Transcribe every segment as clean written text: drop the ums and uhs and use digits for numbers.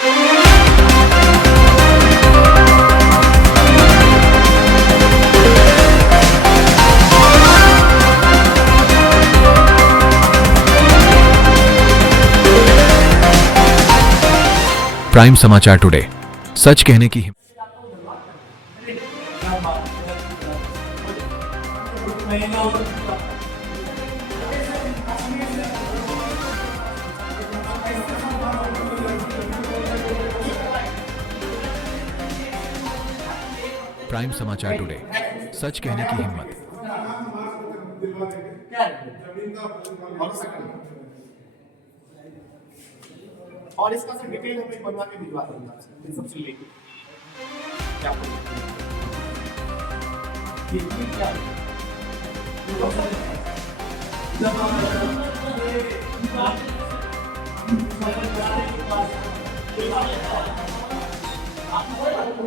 Prime समाचार today, सच कहने की प्राइम समाचार टुडे, सच कहने की हिम्मत। और इसका सर डिटेल में बनवा के भिजवा दूंगा सबसे लेके क्या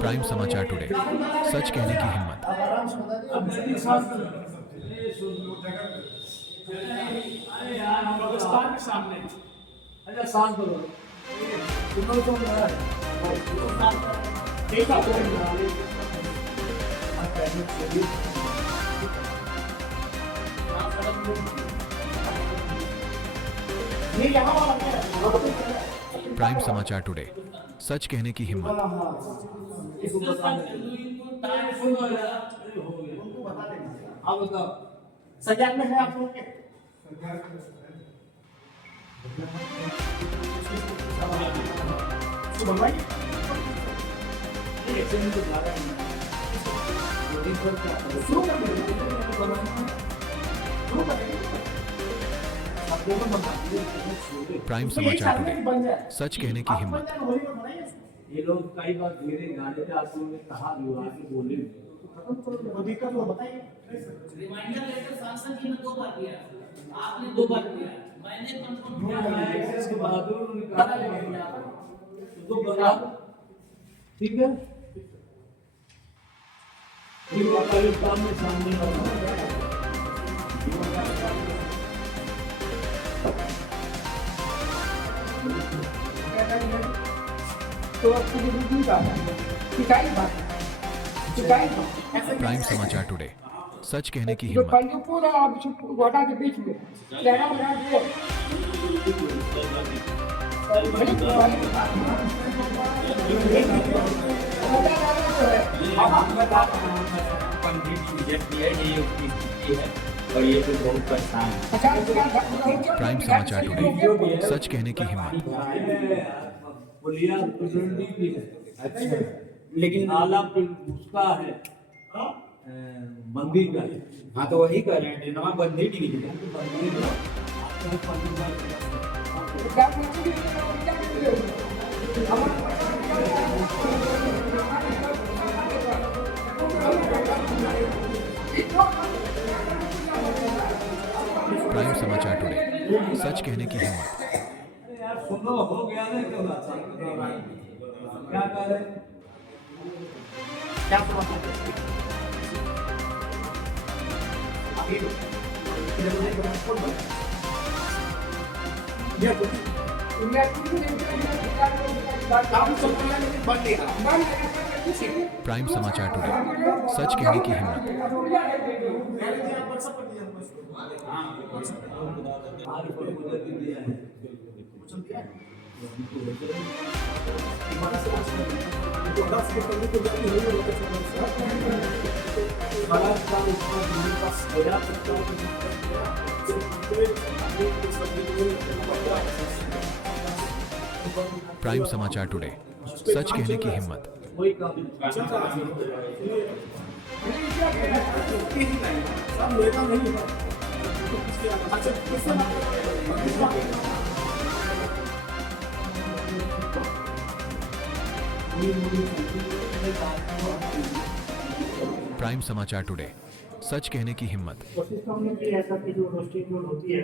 प्राइम समाचार टुडे, सच कहने की हिम्मत। अच्छा शांत करो प्राइम समाचार टुडे, सच कहने की हिम्मत। सजाग में है आप लोग के प्राइम समाचार टुडे, सच कहने की हिम्मत। ये लोग कई बार मेरे गाने पे आते हुए कहा जो आके बोले दिक्कत हो बताइए। रिमाइंडर लेटर सांसद जी ने 2 बार दिया, आपने 2 बार दिया, मैंने कंफर्म किया है इसके बाद उन्होंने कहा तो बता ठीक है। ये पाकिस्तान में सामने तो प्राइम समाचार टुडे, सच कहने की हिम्मत। गोटा के बीच में लहरा बना दिए और ये तो बहुत परेशान है। प्राइम समाचार टुडे, सच कहने की हिम्मत। अच्छा लेकिन नाला उसका है मंदिर का। हाँ तो वही कर रहे हैं नवा मंदिर प्राइम समाचार टुडे, सच कहने की हिम्मत। यार सुनो हो गया ना क्या कर रहे क्या प्राइम समाचार टुडे, सच कहने की हिम्मत। प्राइम समाचार टुडे, सच कहने की हिम्मत। प्राइम समाचार टुडे, सच कहने की हिम्मत। कोशिश तो हमने की ऐसा कि जो रोस्टिंग होती है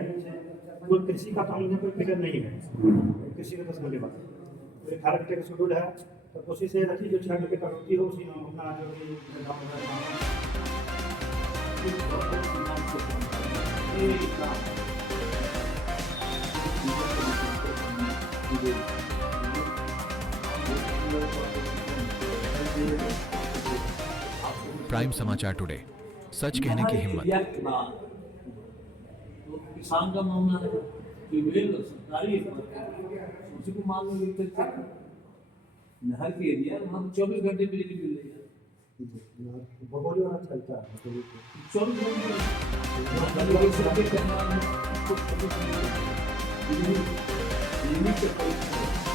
वो कृषि का काम यहाँ कोई फिगर नहीं है। कृषि का 10 घंटे बाद 18 घंटे का शेड्यूल है, तो कोशिश ये रखी जो 6 घंटे का रोटी हो उसी में अपना जो भी प्राइम समाचार टुडे, सच कहने की हिम्मत। तो किसान का मामला है कि वे सरकारी उसी को मान लो नहर के एरिया हम 24 घंटे बिजली मिल रही है। भगोड़ी वाला चलता है 24 घंटे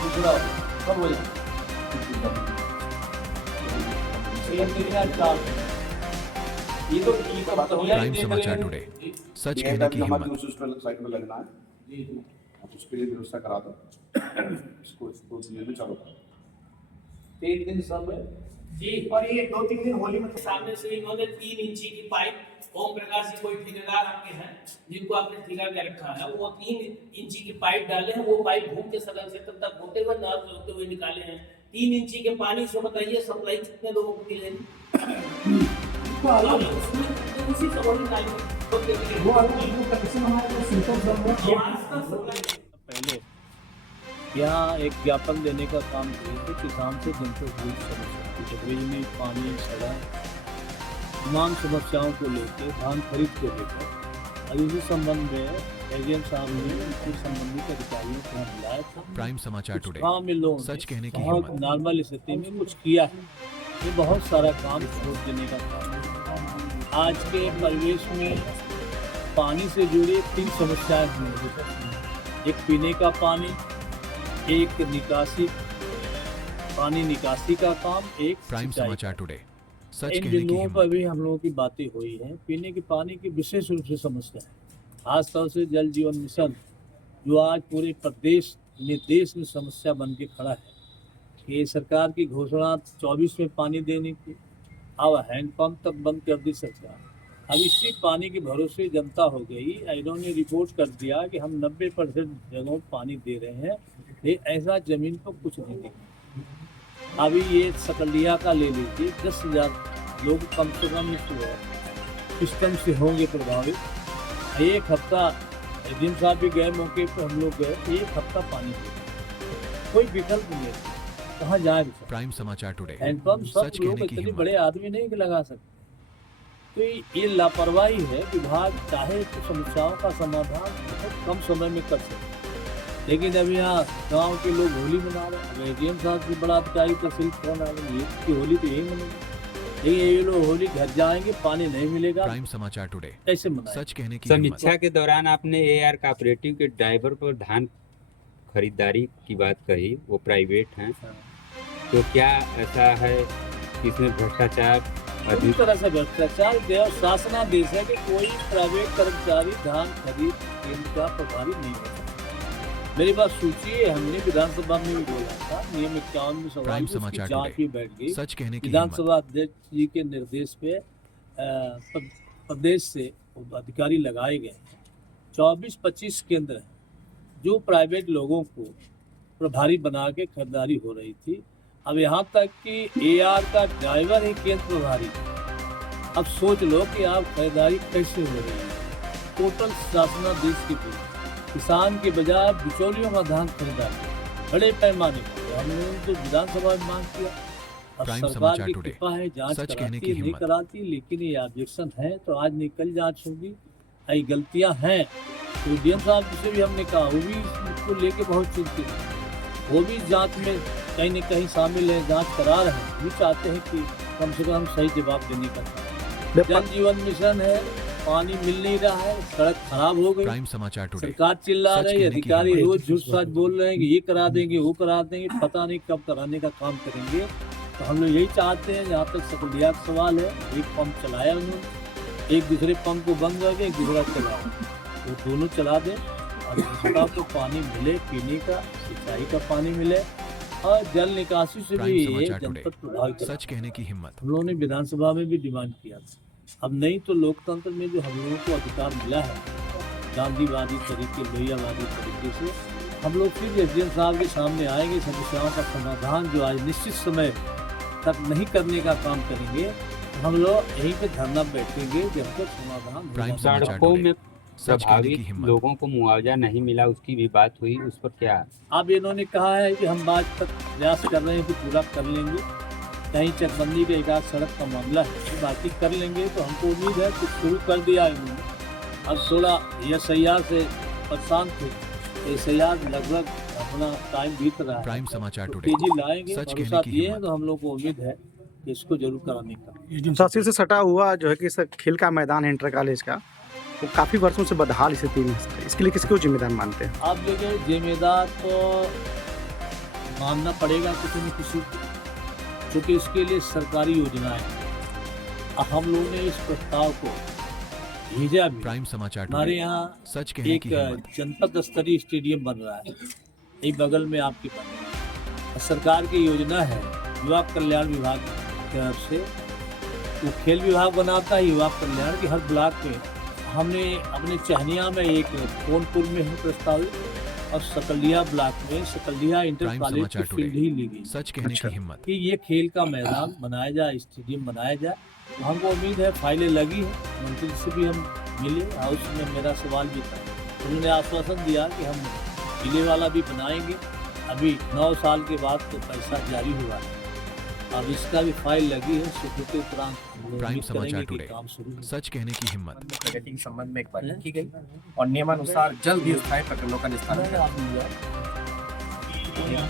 दूसरा कब हो जाए प्राइम समाचार टुडे, सच कहने की हिम्मत। साइड में लगना है, आप उसके लिए व्यवस्था करा दो। इसको में चलो 3 दिन समय जी। और ये 2-3 दिन होली में सामने से इन्होंने 3 इंची की पाइप ओम प्रकाश जी कोई ठेकेदार आपके हैं जिनको आपने ठेका ले रखा है, वो 3 इंची की पाइप डाले हैं। वो पाइप घूम के सदन से तब तक होते हुए नहर से होते हुए निकाले हैं। 3 इंची के पानी से बताइए सप्लाई कितने लोगों को मिलेगी? उसी सवाल टाइम वो कनेक्शन हमारे सिंपल पहले यहाँ एक ज्ञापन देने का काम किए थे किसान से जिनको बहुत समस्या बिजली, पानी, सड़क, तमाम समस्याओं को लेकर, धान खरीद को लेकर, और इसी संबंध में एजेंट साहब ने इससे संबंधित अधिकारियों को बुलाया था। प्राइम समाचार टुडे, गाँव में लोगों सच कहने की बहुत हिम्मत। नॉर्मल स्थिति में कुछ किया है। ये बहुत सारा काम छोड़ देने का काम है। आज के परिवेश में पानी से जुड़ी 3 समस्याएं हैं। एक पीने का पानी, एक पानी निकासी का काम, एक प्राइम सिंचाई। समाचार टुडे, सच इन कहने की बिंदुओं पर हिम्मत। भी हम लोगों की बातें हुई हैं। पीने के पानी की विशेष रूप से समस्या है। खासतौर से जल जीवन मिशन जो आज पूरे प्रदेश में, देश में समस्या बन के खड़ा है कि सरकार की घोषणा 24 में पानी देने की, अब हैंडपंप तक बंद कर दी सरकार। अब इसी पानी के भरोसे जनता हो गई। आईडो ने रिपोर्ट कर दिया कि हम 90% जगहों पर पानी दे रहे हैं, ये ऐसा जमीन पर कुछ नहीं देंगे। अभी ये सकलिया का ले लीजिए, 10,000 लोग कम से कम इस सिस्टम से होंगे प्रभावित। एक हफ्ता एडीएम साहब भी गए, मौके पर हम लोग गए, 1 हफ्ता पानी दिया, कोई विकल्प नहीं, कहाँ जाए बेचारा? प्राइम समाचार टुडे, हैंडपम्प सब सच लोग कहने की इतने हिम्मत। बड़े आदमी नहीं कि लगा सकते। तो ये लापरवाही है। विभाग चाहे तो समस्याओं का समाधान बहुत कम समय में कर सकते, लेकिन अब यहाँ गांव के लोग होली मना रहे हैं। एडीएम साहब से बड़ा अधिकारी तहसील फोन आ गई कि होली तो यही मनेगी, लेकिन ये लोग होली घर जाएंगे, पानी नहीं मिलेगा, प्राइम समाचार टुडे, कैसे मनाएं? सच कहने की हिम्मत। समीक्षा के दौरान आपने एआर कोऑपरेटिव के ड्राइवर पर धान खरीदारी की बात कही, वो प्राइवेट हैं, तो क्या ऐसा है कि इसमें भ्रष्टाचार पूरी तरह से भ्रष्टाचार देव शासनादेश है कि कोई प्राइवेट कर्मचारी धान खरीद केंद्र का प्रभारी नहीं होता। मेरी बात सोचिए, हमने विधानसभा में भी बोला था, नियम 51 में सवाल प्राइम उसकी समाचार जांच टुडे, भी बैठ गई। सच कहने की हिम्मत। विधानसभा अध्यक्ष जी के निर्देश पे प्रदेश से अधिकारी लगाए गए हैं। 24-25 केंद्र हैं जो प्राइवेट लोगों को प्रभारी बना के खरीदारी हो रही थी। अब यहाँ तक कि एआर का ड्राइवर ही केंद्र प्रभारी। अब सोच लो कि आप खरीदारी कैसे हो रही है। टोटल शासनादेश की पूरी किसान के बजाय बिचौलियों का धान खरीदारी बड़े पैमाने पर। हम लोगों ने तो विधानसभा में मांग किया। अब प्राइम सरकार समाचार की टुडे, कृपा है, जांच सच कहने कराती की है, नहीं हिम्मत। कराती, लेकिन ये ऑब्जेक्शन है तो आज नहीं कल जांच होगी। आई गलतियां हैं तो डीएम साहब से भी हमने कहा, वो भी इसको लेके बहुत चिंतित है, वो भी जांच में कहीं न कहीं शामिल है, जांच करा रहे हैं। वो चाहते हैं कि कम से कम सही जवाब देने का। जल जीवन मिशन है, पानी मिल नहीं रहा है, सड़क खराब हो गई, प्राइम समाचार टुडे, सरकार चिल्ला सच रही है, कहने की अधिकारी हिम्मत। रोज झूठ सच बोल रहे हैं कि ये करा देंगे, वो करा देंगे, पता नहीं कब कराने का काम करेंगे। तो हम लोग यही चाहते हैं, जहाँ तक सकलिया का सवाल है, एक पंप चलाया उन्होंने, एक दूसरे पंप को बंद करके एक दूसरा चलाओ, वो दोनों चला दें और जनता को पानी मिले, पीने का, सिंचाई का पानी मिले, और जल निकासी से भी प्राइम ये समाचार टुडे, जनपद प्रभावित है। सच कहने की हिम्मत। हम लोगों ने विधानसभा में भी डिमांड किया था। अब नहीं तो लोकतंत्र में जो हम लोगों को अधिकार मिला है गांधीवादी तरीके, लोहियावादी तरीके से, हम लोग फिर एसडीएम साहब के सामने आएंगे, समस्याओं का समाधान जो आज निश्चित समय तक नहीं करने का काम करेंगे, हम लोग यहीं पे धरना बैठेंगे जब तक समाधान प्राइम नहीं होगा। समाचार सड़कों टुडे, में सच कहने की प्रभावित हिम्मत। लोगों को मुआवजा नहीं मिला, उसकी भी बात हुई, उस पर क्या? अब इन्होंने कहा है कि हम बात तक प्रयास कर रहे हैं कि पूरा कर लेंगे। कहीं चकबंदी का एक आध सड़क का मामला है, तो बाकी कर लेंगे। तो हमको उम्मीद है कि शुरू कर दिया इन्होंने। अब थोड़ा SIR से परेशान थे, SIR लगभग अपना टाइम बीत रहा है, प्राइम समाचार टुडे। तेजी लाएंगे। सच भरोसा कहने की दिए हैं, हिम्मत। तो हम लोग को उम्मीद है कि इसको जरूर कराने का। तहसील से सटा हुआ जो है कि खेल का मैदान है इंटर कॉलेज का, वो काफ़ी वर्षों से बदहाल स्थिति में है। इसके लिए किसको जिम्मेदार मानते हैं? आप देखिए, जिम्मेदार तो मानना पड़ेगा किसी न किसी को, क्योंकि इसके लिए सरकारी योजनाएं हैं। हम लोगों ने इस प्रस्ताव को भेजा भी। प्राइम समाचार हमारे टुडे। यहाँ सच कहने एक की हिम्मत। जनपद स्तरीय स्टेडियम बन रहा है, यही बगल में आपके बन रहा है। सरकार की योजना है युवा कल्याण विभाग की तरफ से, वो खेल विभाग बनाता है युवा कल्याण की। हर ब्लॉक में हमने अपने चहनिया में एक फोनपुर में है प्रस्तावित, और सकलिया ब्लॉक में सकलिया इंटर प्राइम कॉलेज की समाचार टुडे। फील्ड ही ली गई सच कहने की हिम्मत। कि ये खेल का मैदान बनाया जाए, स्टेडियम बनाया जाए। तो हमको उम्मीद है, फाइलें लगी हैं, मंत्री से भी हम मिले, हाउस में मेरा सवाल भी था, उन्होंने आश्वासन दिया कि हम किले वाला भी बनाएंगे। अभी 9 साल के बाद तो पैसा जारी हुआ है, अब इसका भी फाइल लगी है। स्वीकृति उपरांत हम लोग प्राइम उम्मीद समाचार करेंगे कि टुडे। काम शुरू हो। सच कहने की हिम्मत। प्रगति के संबंध में एक बैठक की गई और नियमानुसार जल्द ही स्थायी प्रकरणों का निस्तारण किया जाएगा।